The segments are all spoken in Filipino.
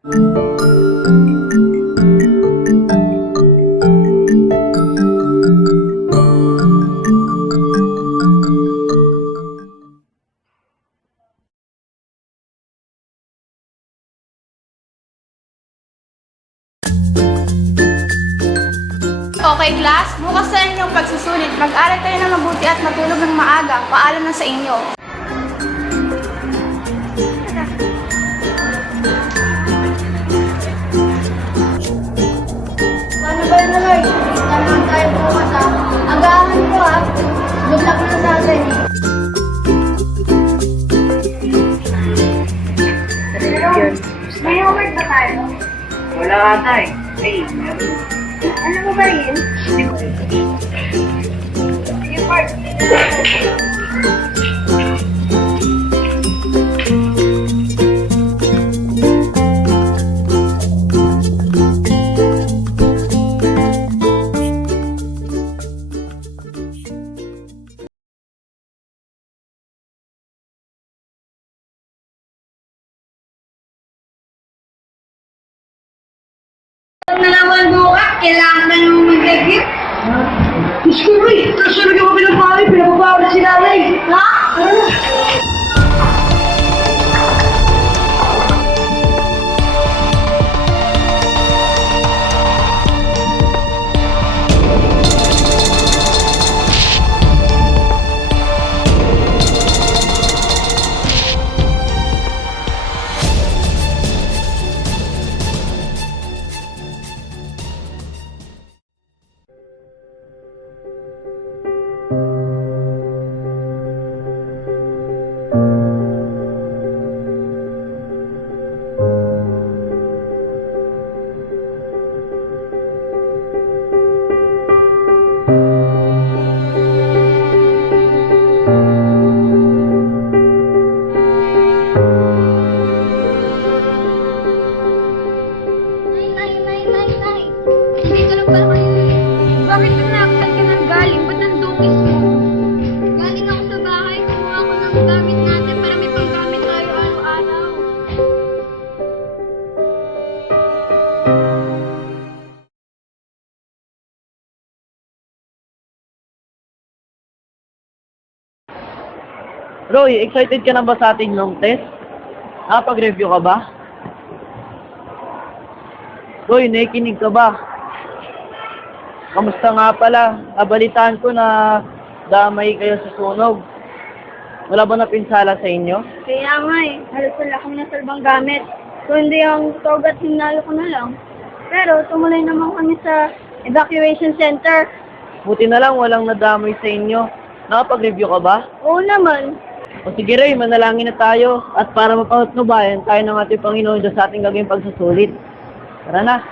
Okay, class. Bukas na rin yung pagsusulit. Mag-aral kayo ng mabuti at matulog ng maaga. Paalam na sa inyo. Paano ba yun, Lloyd? Kita naman tayo bukas, ha? Agahan ko, ha? Good luck na sa atin. May homework ba tayo? Wala ata eh. Ay, meron. Ano mo ba yun? Yung part. Na naman bukas, kailangan na naman mag-gift. Diyos ko, Roy! Tapos sunog yung mga pinapawin, pinapapawin si nanay! Ha? Nay. Dito lang pala kayo. Bakit pinaksan ka ng galing? Ba't ang dungis mo? Galing ako sa bahay. Kumuha ko ng gamit natin para may panggamit tayo araw-araw. Roy, excited ka na ba sa ating long test? Nakapag-review ka ba? Roy, nakikinig ka ba? Kamusta nga pala? Nabalitaan ko na damay kayo sa sunog. Wala ba napinsala sa inyo? Kaya nga eh. Halos wala akong nasalbang gamit. Kung hindi ang togat, hinalo ko na lang. Pero tumuloy naman kami sa evacuation center. Buti na lang walang nadamay sa inyo. Nakapag-review ka ba? Oo naman. O sige Roy, manalangin na tayo. At para mapatnubayan tayo ng ating Panginoon Diyos sa ating gagawing pagsusulit. Tara na.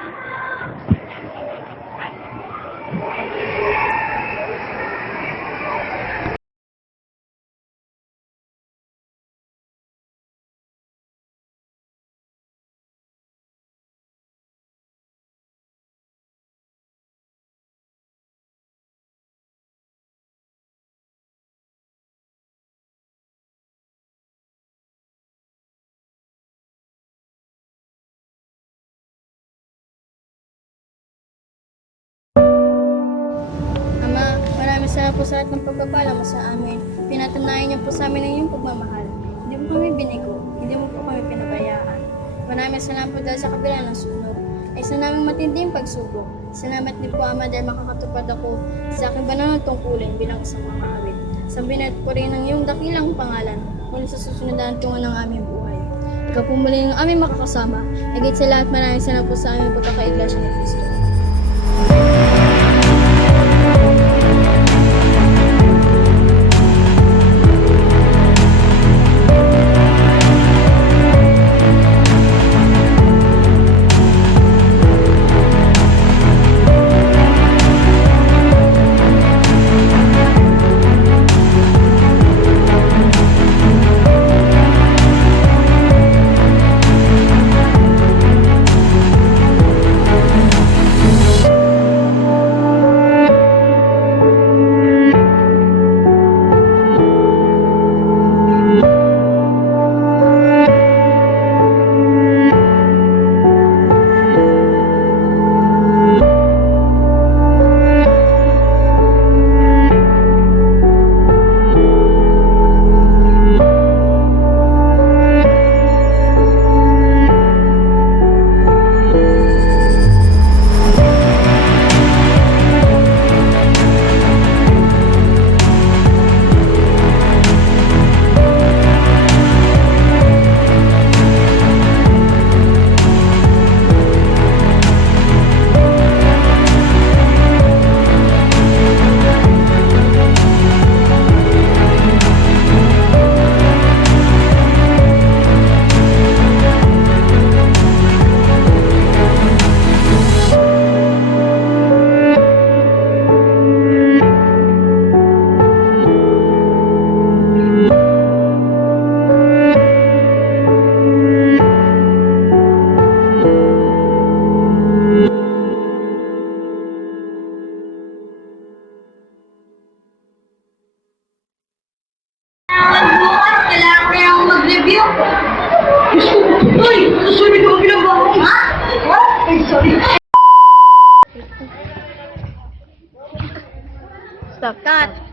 Ama, maraming salamat po sa lahat ng pagpapala mo sa amin. Pinatunayan niyo po sa amin ang iyong pagmamahal. Hindi mo kami binigo, hindi mo po kami pinabayaan. Maraming salamat po dahil sa kabila ng sunog. Ay sa naming matinding pagsubok. Salamat din po, Ama, dahil makakatupad ako sa aking banal na tungkulin bilang isang makakawit. Sambihin po rin ang iyong dakilang pangalan muli sa susunod na tungan ng aming buhay. Ikaw po muli ang aming makakasama. Higit sa lahat, maraming salamat po sa aming pagkakaiglesia ni Cristo. Stop. Cut.